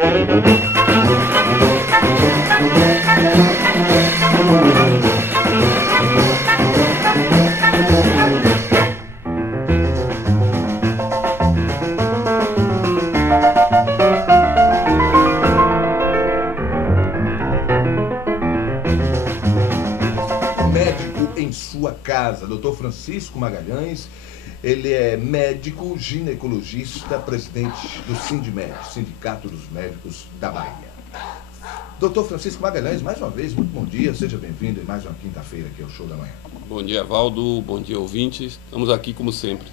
Em sua casa, Dr. Francisco Magalhães, ele é médico ginecologista, presidente do Sindmed, Sindicato dos Médicos da Bahia. Dr. Francisco Magalhães, mais uma vez, muito bom dia, seja bem-vindo em mais uma quinta-feira aqui ao Show da Manhã. Bom dia, Valdo, bom dia, ouvintes, estamos aqui como sempre.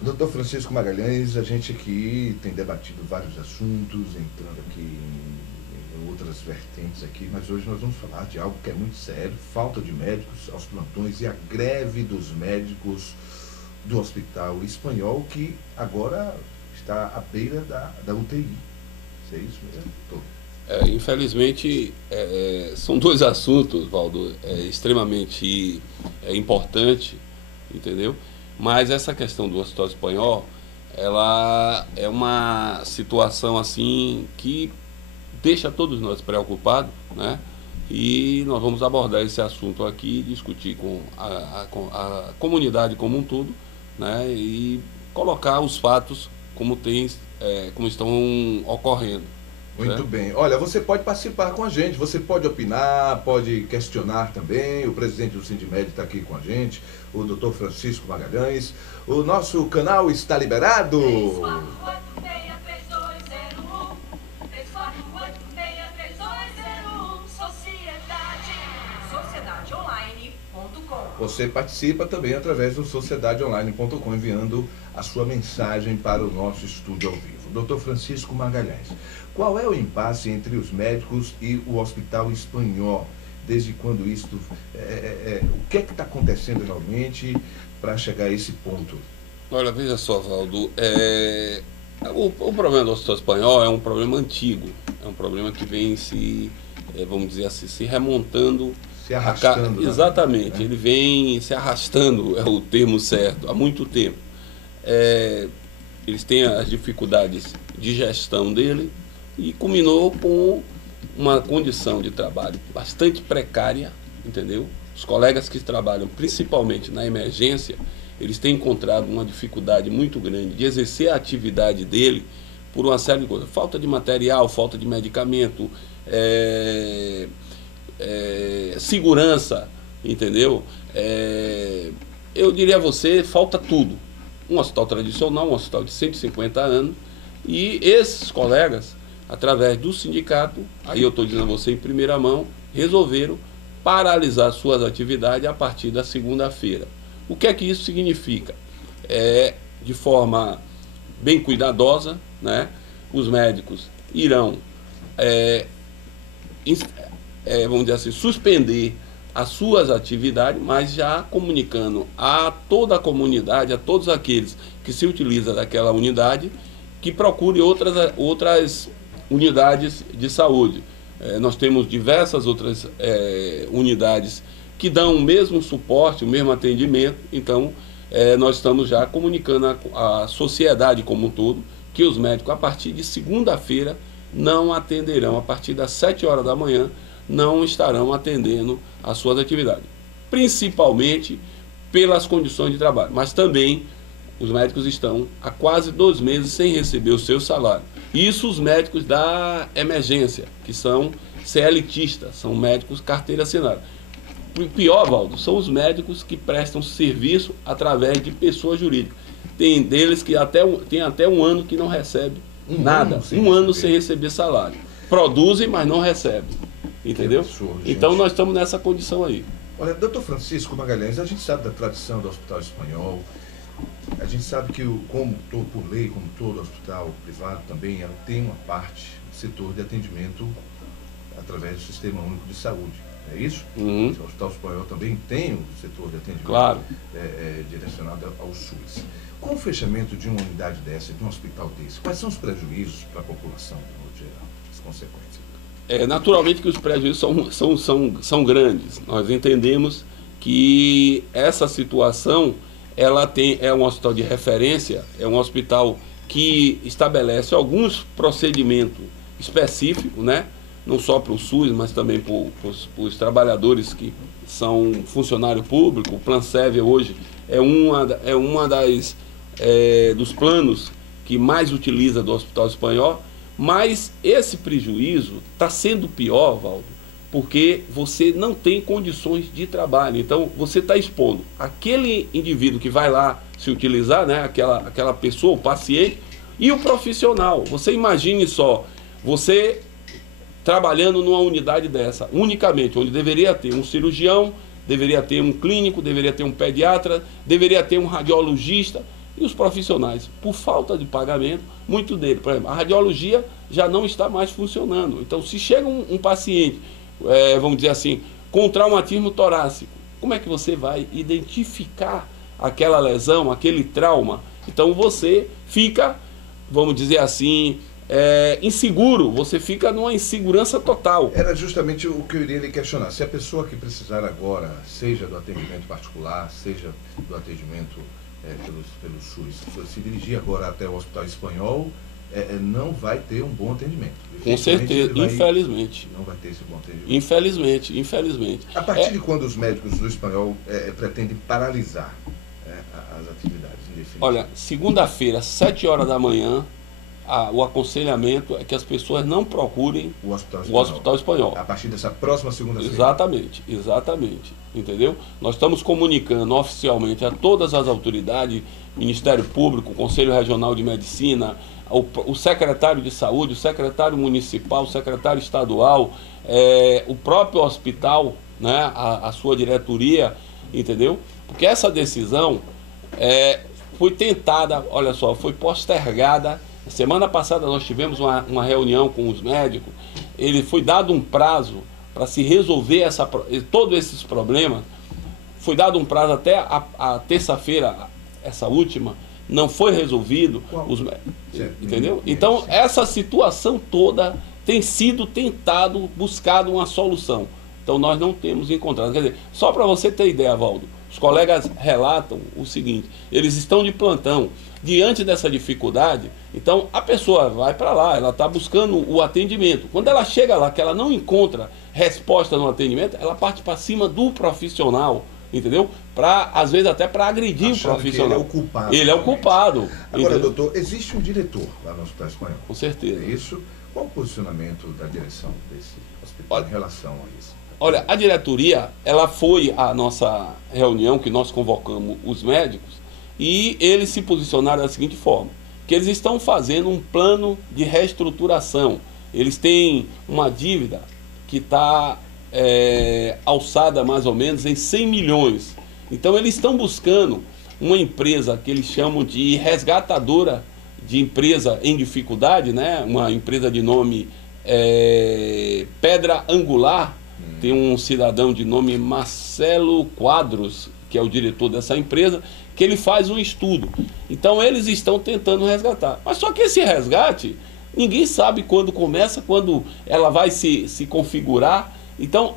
Dr. Francisco Magalhães, a gente aqui tem debatido vários assuntos, entrando aqui em outras vertentes aqui, mas hoje nós vamos falar de algo que é muito sério, falta de médicos aos plantões e a greve dos médicos do Hospital Espanhol, que agora está à beira da UTI. Isso é isso mesmo? Infelizmente, são dois assuntos, Valdo, extremamente importante, entendeu? Mas essa questão do Hospital Espanhol, ela é uma situação assim que deixa todos nós preocupados, né? E nós vamos abordar esse assunto aqui, discutir com a comunidade como um todo, né? E colocar os fatos como estão ocorrendo. Muito bem. Olha, você pode participar com a gente, você pode opinar, pode questionar também. O presidente do Sindmed está aqui com a gente, o Dr. Francisco Magalhães. O nosso canal está liberado. Você participa também através do sociedadeonline.com, enviando a sua mensagem para o nosso estúdio ao vivo. Dr. Francisco Magalhães, qual é o impasse entre os médicos e o Hospital Espanhol? Desde quando isto... o que é que está acontecendo realmente para chegar a esse ponto? Olha, veja só, Valdo, o problema do Hospital Espanhol é um problema antigo, é um problema que vem vamos dizer assim, se remontando... Se arrastando. Exatamente, né? Ele vem se arrastando, é o termo certo, há muito tempo. Eles têm as dificuldades de gestão dele e culminou com uma condição de trabalho bastante precária, entendeu? Os colegas que trabalham principalmente na emergência, eles têm encontrado uma dificuldade muito grande de exercer a atividade dele por uma série de coisas. Falta de material, falta de medicamento, segurança, entendeu? Eu diria a você, falta tudo. Um hospital tradicional, um hospital de 150 anos, e esses colegas, através do sindicato, aí eu estou dizendo a você em primeira mão, resolveram paralisar suas atividades a partir da segunda-feira. O que é que isso significa? De forma bem cuidadosa, né, os médicos irão vamos dizer assim, suspender as suas atividades, mas já comunicando a toda a comunidade, a todos aqueles que se utilizam daquela unidade, que procure outras unidades de saúde. Nós temos diversas outras unidades que dão o mesmo suporte, o mesmo atendimento, então nós estamos já comunicando a sociedade como um todo, que os médicos, a partir de segunda-feira, não atenderão, a partir das 7 horas da manhã, não estarão atendendo as suas atividades, principalmente pelas condições de trabalho, mas também os médicos estão há quase 2 meses sem receber o seu salário. Isso os médicos da emergência, que são CLTistas, são médicos carteira assinada. O pior, Valdo, são os médicos que prestam serviço através de pessoa jurídica. Tem deles que tem até 1 ano que não recebe nada, um ano sem receber salário. Produzem, mas não recebem. Entendeu? Absurdo, então nós estamos nessa condição aí. Olha, doutor Francisco Magalhães, a gente sabe da tradição do Hospital Espanhol, a gente sabe que, por lei, como todo hospital privado também, ela tem uma parte, setor de atendimento através do Sistema Único de Saúde, é isso? O Hospital Espanhol também tem um setor de atendimento, claro, direcionado ao SUS. Com o fechamento de uma unidade dessa, de um hospital desse, quais são os prejuízos para a população, de modo geral, as consequências? Naturalmente que os prejuízos são grandes. Nós entendemos que essa situação é um hospital de referência, é um hospital que estabelece alguns procedimentos específico, né? Não só para o SUS, mas também para os trabalhadores que são funcionário público. O Planserv hoje é uma dos planos que mais utiliza do Hospital Espanhol, mas esse prejuízo está sendo pior, Valdo, porque você não tem condições de trabalho. Então você está expondo aquele indivíduo que vai lá se utilizar, né? aquela pessoa, o paciente, e o profissional. Você imagine só, você trabalhando numa unidade dessa, unicamente, onde deveria ter um cirurgião, deveria ter um clínico, deveria ter um pediatra, deveria ter um radiologista, e os profissionais, por falta de pagamento, muito dele, por exemplo, a radiologia já não está mais funcionando. Então, se chega um paciente, vamos dizer assim, com traumatismo torácico, como é que você vai identificar aquela lesão, aquele trauma? Então, você fica, vamos dizer assim, inseguro, você fica numa insegurança total. Era justamente o que eu iria lhe questionar. Se a pessoa que precisar agora, seja do atendimento particular, seja do atendimento pelo SUS, se dirigir agora até o Hospital Espanhol, não vai ter um bom atendimento. Com certeza, infelizmente. Não vai ter esse bom atendimento. Infelizmente. A partir de quando os médicos do Espanhol pretendem paralisar as atividades indefinidas? Olha, segunda-feira, 7 horas da manhã, o aconselhamento é que as pessoas não procurem o Hospital Espanhol. A partir dessa próxima segunda-feira. Exatamente. Entendeu? Nós estamos comunicando oficialmente a todas as autoridades, Ministério Público, Conselho Regional de Medicina, o secretário de Saúde, o secretário municipal, o secretário estadual, o próprio hospital, né, a sua diretoria, entendeu? Porque essa decisão foi tentada, olha só, foi postergada. Semana passada nós tivemos uma reunião com os médicos, ele foi dado um prazo para se resolver todos esses problemas, foi dado um prazo até a terça-feira, essa última, não foi resolvido, entendeu? Então essa situação toda tem sido buscado uma solução, então nós não temos encontrado. Quer dizer, só para você ter ideia, Valdo, os colegas relatam o seguinte: eles estão de plantão, diante dessa dificuldade, então a pessoa vai para lá, ela está buscando o atendimento. Quando ela chega lá, que ela não encontra resposta no atendimento, ela parte para cima do profissional, entendeu? Às vezes até para agredir o profissional. Ele é o culpado. Ele é o culpado. Agora, entendeu? doutor, existe um diretor lá no Hospital Espanhol? Com certeza. É isso? Qual o posicionamento da direção desse hospital em relação a isso? Olha, a diretoria, ela foi à nossa reunião, que nós convocamos os médicos, e eles se posicionaram da seguinte forma: que eles estão fazendo um plano de reestruturação. Eles têm uma dívida que está alçada mais ou menos em 100 milhões. Então eles estão buscando uma empresa que eles chamam de resgatadora de empresa em dificuldade, né? Uma empresa de nome Pedra Angular. Tem um cidadão de nome Marcelo Quadros, que é o diretor dessa empresa, que ele faz um estudo. Então eles estão tentando resgatar. Mas só que esse resgate, ninguém sabe quando começa, quando ela vai se configurar. Então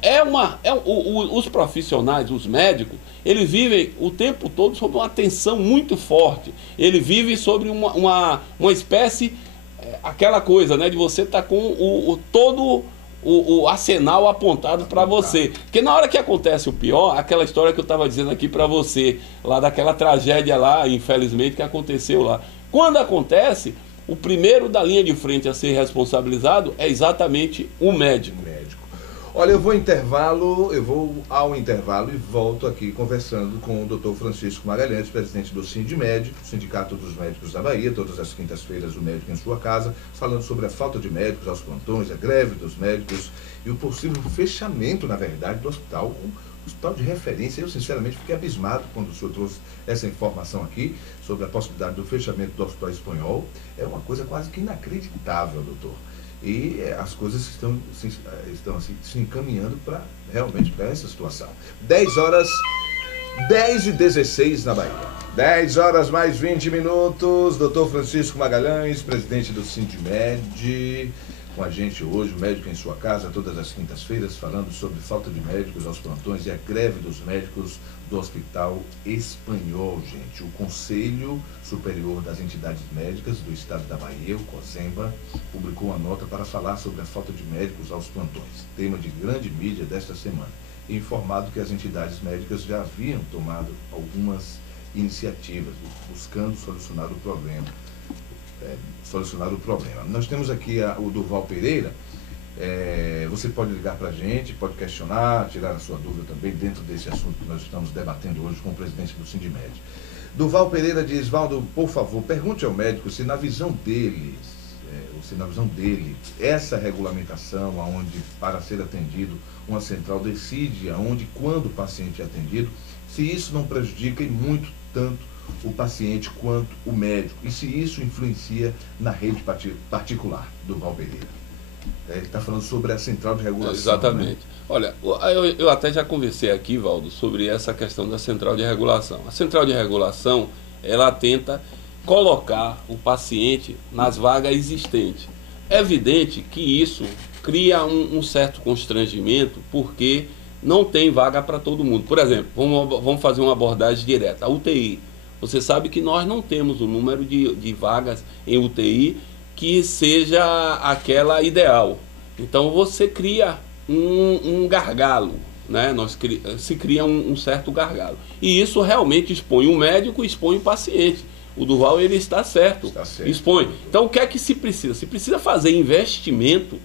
os profissionais, os médicos, eles vivem o tempo todo sob uma tensão muito forte. Ele vive sobre uma espécie, aquela coisa, né, de você estar com todo o arsenal apontado para você. Porque na hora que acontece o pior, aquela história que eu estava dizendo aqui para você, lá daquela tragédia lá, infelizmente, que aconteceu lá. Quando acontece, o primeiro da linha de frente a ser responsabilizado é exatamente o médico. Olha, eu vou ao intervalo e volto aqui conversando com o Dr. Francisco Magalhães, presidente do Sindmed, Sindicato dos Médicos da Bahia, todas as quintas-feiras o médico em sua casa, falando sobre a falta de médicos aos plantões, a greve dos médicos e o possível fechamento, na verdade, do hospital, um hospital de referência. Eu, sinceramente, fiquei abismado quando o senhor trouxe essa informação aqui sobre a possibilidade do fechamento do Hospital Espanhol. É uma coisa quase que inacreditável, doutor. E as coisas estão se encaminhando realmente para essa situação. 10h16 na Bahia. 10 horas mais 20 minutos. Dr. Francisco Magalhães, presidente do Sindmed. com a gente hoje, o Médico em Sua Casa, todas as quintas-feiras, falando sobre falta de médicos aos plantões e a greve dos médicos do Hospital Espanhol, gente. O Conselho Superior das Entidades Médicas do Estado da Bahia, o COSEMBA, publicou uma nota para falar sobre a falta de médicos aos plantões, tema de grande mídia desta semana, e informado que as entidades médicas já haviam tomado algumas iniciativas buscando solucionar o problema. Nós temos aqui o Durval Pereira. Você pode ligar para a gente, pode questionar, tirar a sua dúvida também dentro desse assunto que nós estamos debatendo hoje com o presidente do Sindmed. Durval Pereira diz: Valdo, por favor, pergunte ao médico se na visão dele, essa regulamentação aonde para ser atendido uma central decide aonde e quando o paciente é atendido, se isso não prejudica e muito tanto o paciente quanto o médico, e se isso influencia na rede particular. Durval Pereira. Ele está falando sobre a central de regulação. Exatamente. Né? Olha, eu até já conversei aqui, Valdo, sobre essa questão da central de regulação. A central de regulação, ela tenta colocar o paciente nas vagas existentes. É evidente que isso cria um certo constrangimento, porque não tem vaga para todo mundo. Por exemplo, vamos fazer uma abordagem direta. A UTI. Você sabe que nós não temos o número de vagas em UTI que seja aquela ideal. Então você cria um gargalo, né? Se cria um certo gargalo. E isso realmente expõe o médico, expõe o paciente. O Durval, ele está certo. Expõe. Então o que é que se precisa? Se precisa fazer investimento,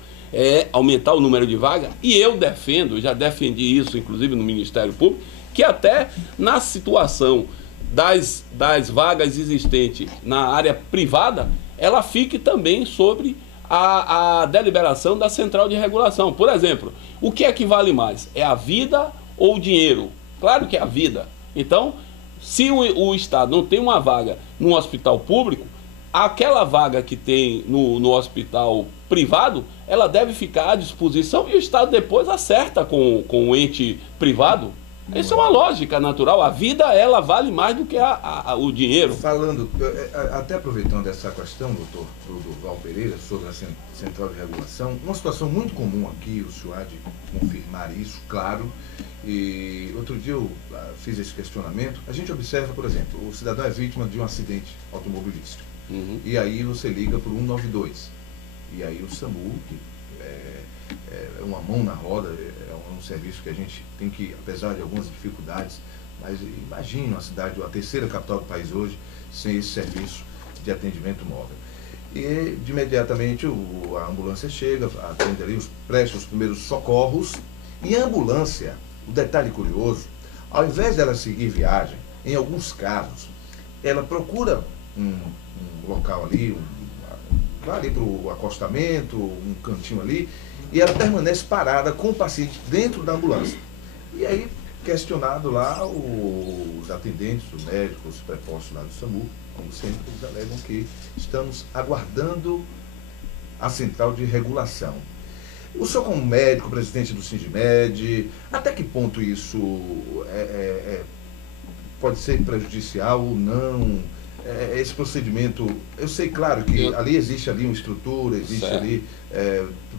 aumentar o número de vagas, e eu defendo, já defendi isso inclusive no Ministério Público, que até na situação das vagas existentes na área privada, ela fique também sobre a deliberação da central de regulação. Por exemplo, o que é que vale mais? É a vida ou o dinheiro? Claro que é a vida. Então, se o Estado não tem uma vaga no hospital público, aquela vaga que tem no hospital privado, ela deve ficar à disposição e o Estado depois acerta com o ente privado. Isso é uma lógica natural. A vida, ela vale mais do que o dinheiro. Falando, até aproveitando essa questão, doutor Durval Pereira, sobre a central de regulação, uma situação muito comum aqui, o senhor há de confirmar isso, claro, e outro dia eu fiz esse questionamento. A gente observa, por exemplo, o cidadão é vítima de um acidente automobilístico, e aí você liga para o 192, e aí o SAMU, que é uma mão na roda, é um serviço que a gente tem que, apesar de algumas dificuldades, mas imagine uma cidade, a terceira capital do país hoje, sem esse serviço de atendimento móvel. E de imediatamente a ambulância chega, atende ali, presta os primeiros socorros, e a ambulância, o detalhe curioso, ao invés dela seguir viagem, em alguns casos, ela procura um local ali, vai ali para o acostamento, um cantinho ali, e ela permanece parada com o paciente dentro da ambulância. E aí, questionado lá, os atendentes, os médicos, os prepostos lá do SAMU, como sempre, eles alegam que estamos aguardando a central de regulação. O senhor, como médico, presidente do Sindmed, até que ponto isso pode ser prejudicial ou não? Esse procedimento, eu sei, claro, que ali existe ali uma estrutura, existe ali,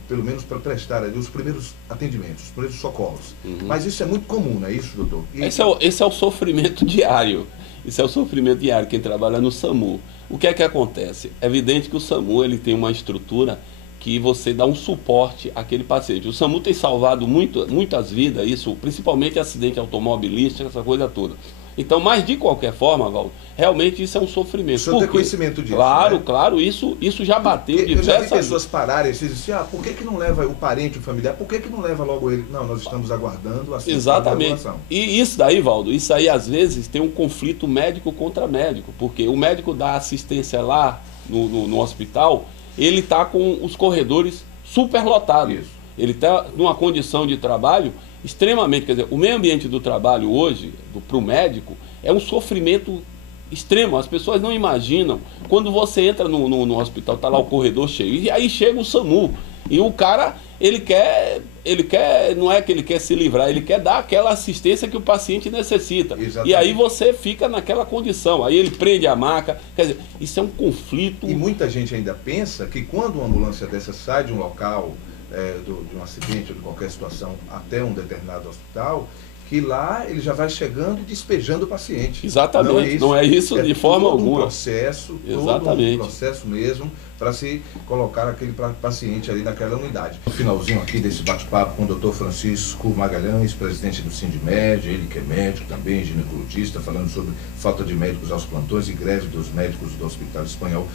pelo menos para prestar ali os primeiros atendimentos, os primeiros socorros. Mas isso é muito comum, não é isso, doutor? Esse é o sofrimento diário. Isso é o sofrimento diário, quem trabalha no SAMU. O que é que acontece? É evidente que o SAMU, ele tem uma estrutura que você dá um suporte àquele paciente. O SAMU tem salvado muitas vidas, isso, principalmente acidente automobilístico, essa coisa toda. Então, mas de qualquer forma, Valdo, realmente isso é um sofrimento. O senhor tem conhecimento disso? Claro, né? Claro, isso já bateu diversas vezes. Eu já vi pessoas pararem e dizem assim, por que não leva o parente, o familiar, por que não leva logo ele? Não, nós estamos aguardando a regulação. E isso daí, Valdo, isso aí às vezes tem um conflito médico contra médico, porque o médico dá assistência lá no hospital, ele está com os corredores superlotados. Isso. Ele está numa condição de trabalho extremamente, quer dizer, o meio ambiente do trabalho hoje, para o médico, é um sofrimento extremo. As pessoas não imaginam, quando você entra no hospital, está lá o corredor cheio, e aí chega o SAMU, e o cara, ele quer não é que ele quer se livrar, ele quer dar aquela assistência que o paciente necessita. Exatamente. E aí você fica naquela condição, aí ele prende a maca, quer dizer, isso é um conflito. E muita gente ainda pensa que quando uma ambulância dessa sai de um local, de um acidente ou de qualquer situação até um determinado hospital, que lá ele já vai chegando e despejando o paciente. Exatamente, não é isso de forma alguma. Todo um processo mesmo para se colocar aquele paciente ali naquela unidade. No finalzinho aqui desse bate-papo com o Dr. Francisco Magalhães, presidente do Sindmed, ele que é médico também, ginecologista, falando sobre falta de médicos aos plantões e greve dos médicos do Hospital Espanhol.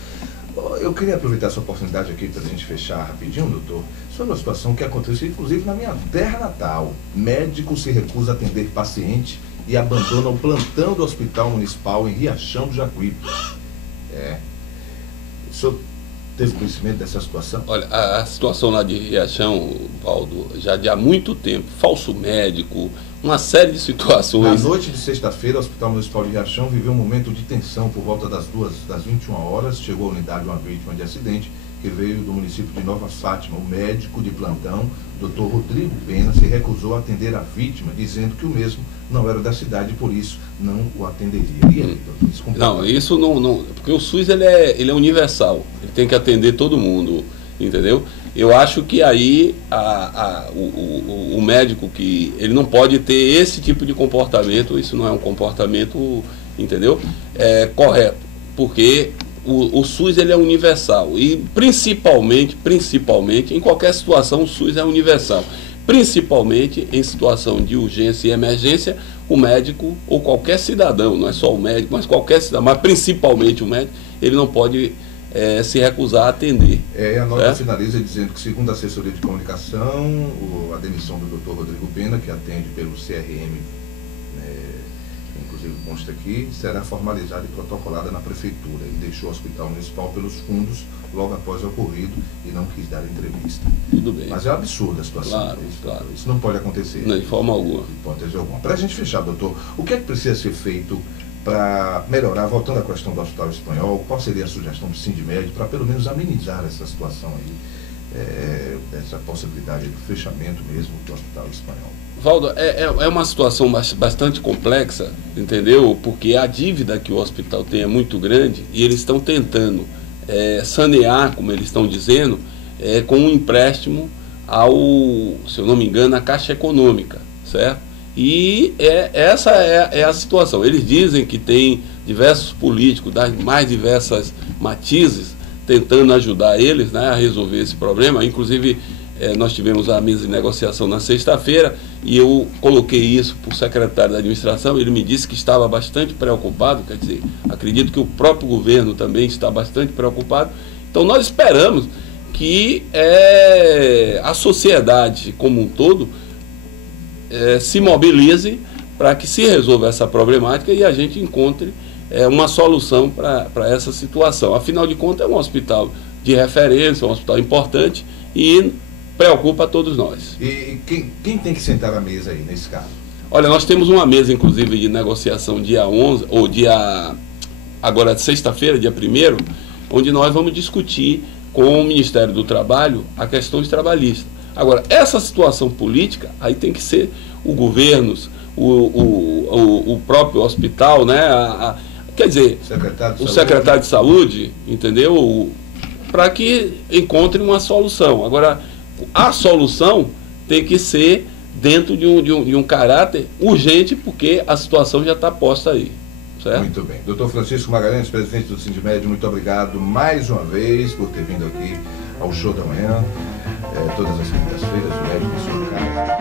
Eu queria aproveitar essa oportunidade aqui para a gente fechar rapidinho, doutor, sobre uma situação que aconteceu, inclusive, na minha terra natal. Médico se recusa a atender paciente e abandona o plantão do Hospital Municipal em Riachão do Jacuípe. O senhor teve conhecimento dessa situação? Olha, a situação lá de Riachão, Valdo, já de há muito tempo, falso médico, uma série de situações. Na noite de sexta-feira, o Hospital Municipal de Riachão viveu um momento de tensão por volta das 21 horas. Chegou à unidade uma vítima de acidente que veio do município de Nova Fátima. O médico de plantão, Dr. Rodrigo Pena, se recusou a atender a vítima, dizendo que o mesmo não era da cidade e por isso não o atenderia. E aí, doutor? Não, isso não, porque o SUS ele é universal, ele tem que atender todo mundo, entendeu? Eu acho que aí o médico que ele não pode ter esse tipo de comportamento, isso não é um comportamento, entendeu? Correto, porque o SUS ele é universal e principalmente em qualquer situação o SUS é universal. Principalmente em situação de urgência e emergência, o médico ou qualquer cidadão, não é só o médico, mas qualquer cidadão, mas principalmente o médico, ele não pode se recusar a atender. A nota finaliza dizendo que, segundo a assessoria de comunicação, a demissão do Dr. Rodrigo Pena, que atende pelo CRM, inclusive consta aqui, será formalizada e protocolada na prefeitura. Ele deixou o Hospital Municipal pelos fundos logo após o ocorrido e não quis dar entrevista. Tudo bem. Mas é um absurdo a situação. Claro. Isso não pode acontecer. Não, de forma alguma. De hipótese alguma. Para a gente fechar, doutor, o que é que precisa ser feito para melhorar, voltando à questão do Hospital Espanhol, qual seria a sugestão do Sindmed para pelo menos amenizar essa situação aí, essa possibilidade do fechamento mesmo do Hospital Espanhol? Valdo, é uma situação bastante complexa, entendeu? Porque a dívida que o hospital tem é muito grande e eles estão tentando sanear, como eles estão dizendo, com um empréstimo se eu não me engano, à Caixa Econômica, certo? E essa é a situação. Eles dizem que tem diversos políticos das mais diversas matizes tentando ajudar eles, né, a resolver esse problema. Inclusive, nós tivemos a mesa de negociação na sexta-feira e eu coloquei isso para o secretário da administração. Ele me disse que estava bastante preocupado, quer dizer, acredito que o próprio governo também está bastante preocupado. Então nós esperamos que a sociedade como um todo se mobilize para que se resolva essa problemática e a gente encontre uma solução para essa situação. Afinal de contas, é um hospital de referência, um hospital importante e preocupa a todos nós. E quem tem que sentar à mesa aí, nesse caso? Olha, nós temos uma mesa, inclusive, de negociação dia 11, ou agora sexta-feira, dia 1º, onde nós vamos discutir com o Ministério do Trabalho a questões trabalhistas. Agora, essa situação política, aí tem que ser o governo, o próprio hospital, né? Quer dizer, o secretário de saúde, entendeu? Para que encontre uma solução. Agora, a solução tem que ser dentro de um caráter urgente, porque a situação já está posta aí. Certo? Muito bem. Dr. Francisco Magalhães, presidente do Sindmed, muito obrigado mais uma vez por ter vindo aqui ao Show da Manhã, todas as quintas-feiras, o médico em sua casa.